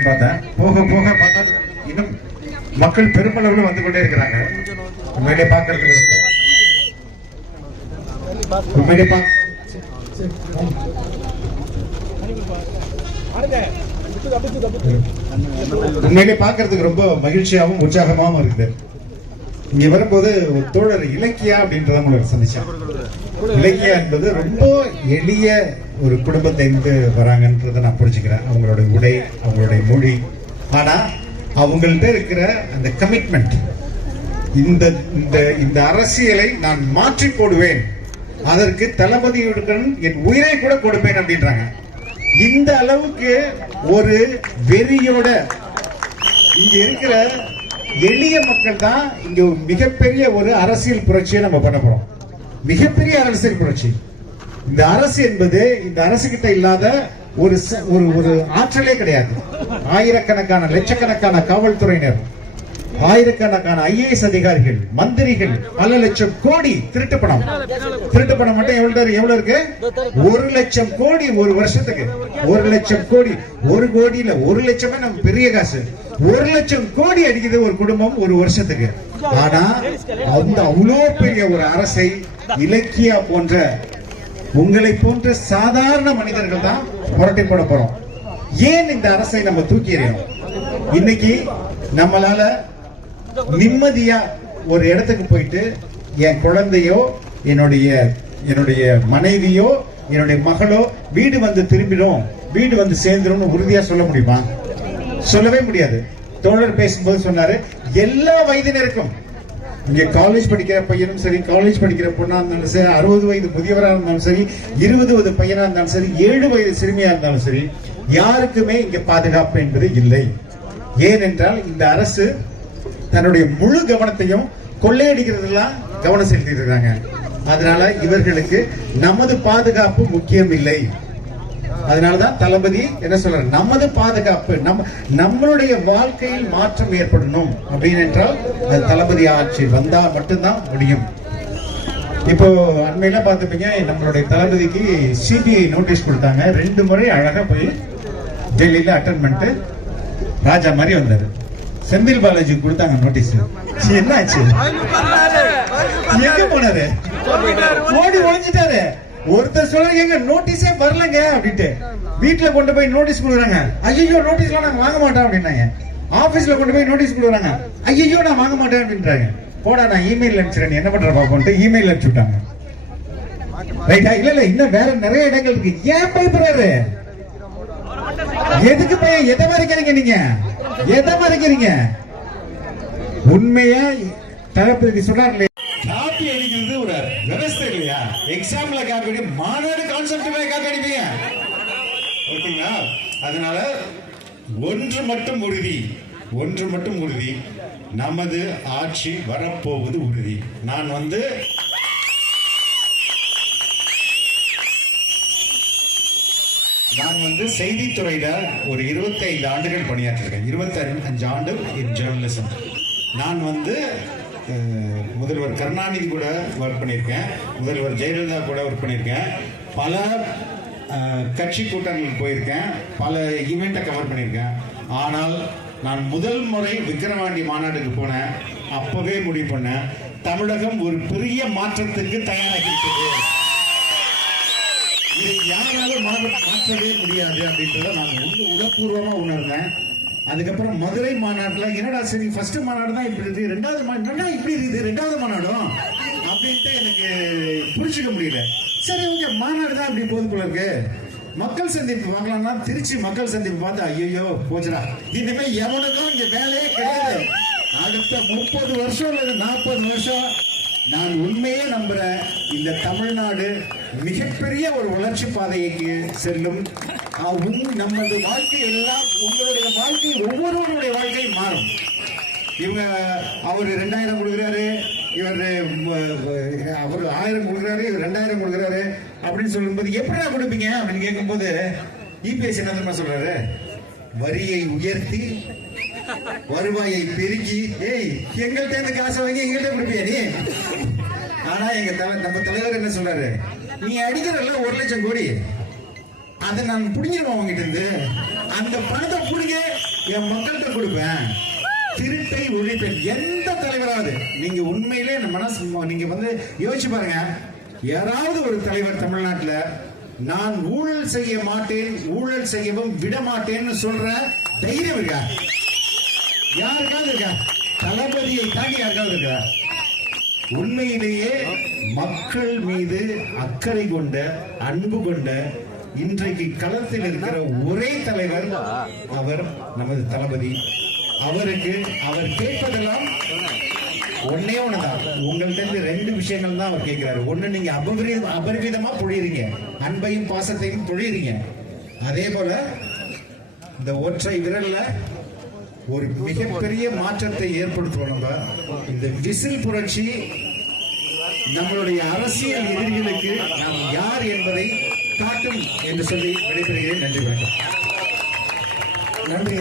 அப்படின்னு பார்த்தேன். போக போக பார்த்தா இன்னும் மக்கள் பெருமளவில் வந்து கொண்டே இருக்கிறாங்க. உண்மையிலே பார்க்கறதுக்கு உண்மையிலே பார்க்கறதுக்கு ரொம்ப மகிழ்ச்சியாகவும் உற்சாகமாகவும் இருக்குது. இங்க வரும்போது ஒரு தோழர் இலக்கியா அப்படின்றத உங்களுக்கு சந்திச்சேன். இலக்கியா என்பது ரொம்ப எளிய ஒரு குடும்பத்தை இருந்து வராங்கன்றதை நான் புரிஞ்சுக்கிறேன். அவங்களுடைய உடை, அவங்களுடைய மொழி, ஆனா அவங்கள்ட்ட இருக்கிற அந்த கமிட்மெண்ட், இந்த அரசியலை நான் மாற்றி போடுவேன், அதற்கு தளபதியுடன் என் உயிரை கூட கொடுப்பேன் அப்படின்றாங்க. இந்த அளவுக்கு ஒரு வெறியோட இங்க இருக்கிற எளிய மக்கள் தான் இங்க மிகப்பெரிய ஒரு அரசியல் புரட்சியை நம்ம பண்ண போறோம். மிகப்பெரிய அரசியல் புரட்சி. இந்த அரசு என்பது இந்த அரசு கிட்ட இல்லாத ஒரு ஒரு ஆற்றலே கிடையாது. ஆயிரக்கணக்கான லட்சக்கணக்கான காவல்துறையினர், ஆயிரக்கணக்கான ஐஏஎஸ் அதிகாரிகள், மந்திரிகள், பல லட்சம் கோடி திருட்டு பணம் மட்டும் எவ்வளவு இருக்கு? 1 லட்சம் கோடி ஒரு வருஷத்துக்கு. 1 லட்சம் கோடி, 1 கோடி இல்ல, 1 லட்சமே நம்ம பெரிய காசு. 1 லட்சம் கோடி அடிக்குது ஒரு குடும்பம் ஒரு வருஷத்துக்கு. ஆனா அவ்வளோ பெரிய ஒரு அரசை இலக்கியா போன்ற உங்களை போன்ற சாதாரண மனிதர்கள் தான் புரட்டி போட போறோம். ஏன் இந்த அரசை நம்ம தூக்கி எறியணும்? இன்னைக்கு நம்மளால நிம்மதியா ஒரு இடத்துக்கு போயிட்டு என் குழந்தையோ, என்னுடைய மனைவியோ, என்னுடைய மகளோ வீடு வந்து திரும்பிடும், வீடு வந்து சேர்ந்துடும் உறுதியா சொல்ல முடியுமா? சொல்லவே முடியாது. தோழர் பேசும்போது சொன்னாரு, எல்லா வயதினருக்கும், இங்க காலேஜ் படிக்கிற பையனும் சரி, காலேஜ் படிக்கிற பொண்ணா இருந்தாலும் சரி, 60 வயது முதியவராக இருந்தாலும் சரி, 20 வயது பையனா இருந்தாலும் சரி, 7 வயது சிறுமியா இருந்தாலும் சரி, யாருக்குமே இங்க பாதுகாப்பு என்பது இல்லை. ஏனென்றால் இந்த அரசு தன்னுடைய முழு கவனத்தையும் கொள்ளையடிக்கிறதுலாம் கவனம் செலுத்திட்டு இருக்காங்க. அதனால இவர்களுக்கு நமது பாதுகாப்பு முக்கியம் இல்லை. அதனாலதான் தளபதி என்ன சொல்றாரு, நமது பாதுகாப்பு, நம்மளுடைய வாழ்க்கையில் மாற்றம் ஏற்படணும் அப்படின்னு என்றால் அது தளபதி ஆட்சி வந்தா மட்டும்தான் முடியும். இப்போ அண்மையில பார்த்துப்பீங்க, நம்மளுடைய தளபதிக்கு சிபிஐ நோட்டீஸ் கொடுத்தாங்க. 2 முறை அழகா போய் டெல்லியில அட்டெண்ட் பண்ணிட்டு ராஜா மாதிரி வந்தாரு. செந்தில் பாலாஜி கொடுத்தாங்க நோட்டீஸ். என்ன ஆச்சு? எங்க போனாரு? ஓடி ஒழிஞ்சிட்டாரு. ஒருத்தர் சொல்றீங்க நோட்டீஸே வரலங்க அப்படின்ட்டு. வீட்டுல கொண்டு போய் நோட்டீஸ் கொடுக்குறாங்க. ஐயோ நோட்டீஸ்லாம் நாங்க வாங்க மாட்டோம் அப்படின்னாங்க. ஆபீஸ்ல கொண்டு போய் நோட்டீஸ் கொடுக்குறாங்க. ஐயோ நான் வாங்க மாட்டேன் அப்படின்றாங்க. போடா நான் இமெயில் அனுப்பிச்சிடறேன், என்ன பண்ற பாப்போன்ட்டு இமெயில் அனுப்பிச்சு விட்டாங்க. ரைட்டா? இல்ல இன்னும் வேற நிறைய இடங்கள் இருக்கு. ஏன் பயப்படுறாரு? எதுக்கு பையன்? எதை மறைக்கிறீங்க நீங்க? எதை மறைக்கிறீங்க? உண்மையா தளபதி சொன்னார், காப்பி அடிக்கிறது ஒரு விவசாய இல்லையா? எக்ஸாம்ல காப்பி அடி, மாநாடு கான்செப்ட் காப்பி அடிப்பீங்க. ஓகேங்களா? அதனால ஒன்று மட்டும் உறுதி, நமது ஆட்சி வரப்போவது உறுதி. நான் செய்தித்துறையில ஒரு 25 ஆண்டுகள் பணியாற்றிருக்கேன். 25 ஆண்டு இன் ஜேர்னலிசம். நான் முதல்வர் கருணாநிதி கூட ஒர்க் பண்ணியிருக்கேன், முதல்வர் ஜெயலலிதா கூட ஒர்க் பண்ணியிருக்கேன், பல கட்சி கூட்டங்களுக்கு போயிருக்கேன், பல ஈவெண்ட்டை கவர் பண்ணியிருக்கேன். ஆனால் நான் முதல் முறை விக்கிரவாண்டி மாநாட்டுக்கு போனேன். அப்பவே முடிவு பண்ணேன், தமிழகம் ஒரு பெரிய மாற்றத்துக்கு தயாராகிவிட்டது, இதை யாராலும் மாற்றவே முடியாது அப்படின்றத நான் உடற்பூர்வமா உணர்ந்தேன். அதுக்கப்புறம் மதுரை மாநாட்டில் என்னடா சரி ஃபர்ஸ்ட் மாநாடு தான் இப்படி இருக்கு, 2வது மாநாடு இப்படி இருக்குது, 2வது மாநாடும் அப்படின்ட்டு எனக்கு புரிச்சுக்க முடியல. சரி ஓகே, மாநாடு தான் இப்படி போது போல இருக்கு. மக்கள் சந்திப்பு பார்க்கலாம்னா திருச்சி மக்கள் சந்திப்பு பார்த்து ஐயோ போச்சுடா, இனிமே எவனுக்கும் இங்க வேலையே கிடையாது. அடுத்த 30 வருஷம் அல்லது 40 வருஷம் நான் உண்மையே நம்புறேன், இந்த தமிழ்நாடு மிகப்பெரிய ஒரு வளர்ச்சி பாதைக்கு செல்லும். நமது வாழ்க்கை எல்லாம், உங்களுடைய வாழ்க்கை, ஒவ்வொருவருடைய வாழ்க்கை மாறும். அவர் 2000 கொடுக்குறாரு, அவர் 1000 கொடுக்குறாரு, இவர் 2000 கொடுக்குறாரு அப்படின்னு சொல்லும்போது எப்படிடா கொடுப்பீங்க அப்படின்னு கேட்கும்போது இபிஎஸ் என்ன தெரியுமா சொல்றாரு, வரியை உயர்த்தி வருவாயை பெருக்கி, எங்கள்கிட்ட இருந்து காசை வாங்கி எங்கள்கிட்ட கொடுப்பியா நீ? ஆனா நம்ம தலைவர் என்ன சொல்றாரு, நீ அடிக்கிறல்ல 1 லட்சம் கோடி, அதை நான் புடிஞ்சிருவோம் உங்ககிட்ட இருந்து, அந்த பணத்தை புடிங்க என் மக்கள்கிட்ட கொடுப்பேன், திருட்டை ஒழிப்பேன். எந்த தலைவராவது நீங்க உண்மையிலே மனசு நீங்க யோசிச்சு பாருங்க. யாராவது ஒரு தலைவர் தமிழ்நாட்டில் நான் ஊழல் செய்ய மாட்டேன், ஊழல் செய்யவும் விட மாட்டேன்னு சொல்ற தைரியம் இருக்கா? யாருக்காவது இருக்கா? தளபதியை தாண்டி யாருக்காவது இருக்கா? உண்மையிலேயே மக்கள் மீது அக்கறை கொண்ட, அன்பு கொண்ட, இன்றைக்கு களத்தில் இருக்கிற ஒரே தலைவர் அவர் நமது தளபதி. அவருக்கு அவர் கேட்பதெல்லாம் ஒன்னே ஒண்ணுதான். உங்கள்கிட்ட 2 விஷயங்கள் தான் அவர் கேட்கிறாரு. ஒண்ணு, நீங்க அபரிவிதமா பொழியறீங்க, அன்பையும் பாசத்தையும் பொழியறீங்க. அதே போல இந்த ஒற்றை விரல்ல ஒரு மிகப்பெரிய மாற்றத்தை ஏற்படுத்துவோம். நம்ம இந்த விசில் புரட்சி நம்மளுடைய அரசியல் எதிரிகளுக்கு நாம் யார் என்பதை காட்டும் என்று சொல்லி விடைபெறுகிறேன். நன்றி, வணக்கம். நன்றி.